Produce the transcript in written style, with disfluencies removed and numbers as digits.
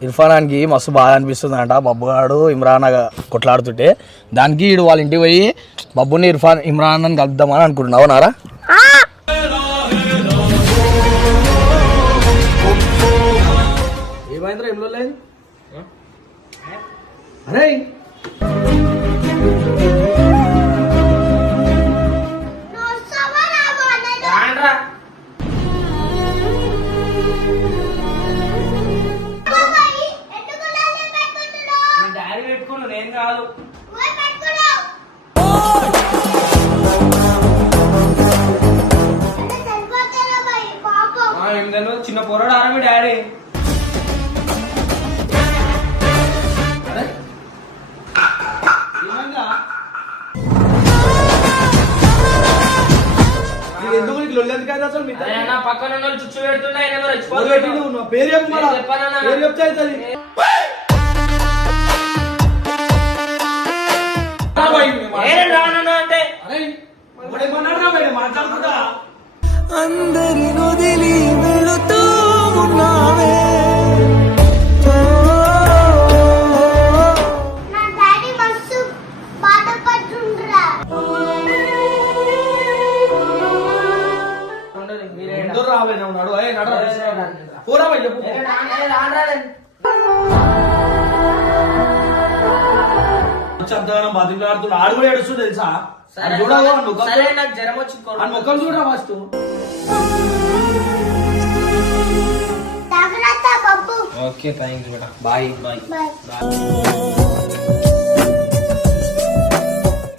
ఇర్ఫానానికి మస్తు బాధ అనిపిస్తుంది అంట బబ్బుగాడు ఇమ్రాన్ కొట్లాడుతుంటే. దానికి వీడు వాళ్ళ ఇంటికి పోయి బబ్బుని ఇమ్రాన్ అని కలుద్దామని అనుకుంటున్నావు నారా? ఏమైందిరా ఏం లేదు? అరే నేను కాదు చిన్న పొరడు ఆరమి డాడీ. పక్కన చుచ్చు పెడుతున్నాయి అందరి వదిలి వెళుతూ ఉన్నావే. అంతగానో బతిలాడుతున్నాడు. ఆడు కూడా ఏడుస్తుంది తెలుసా? నాకు జ్వరం వచ్చి ముఖం చూడ first. Okay thank you. Bye bye.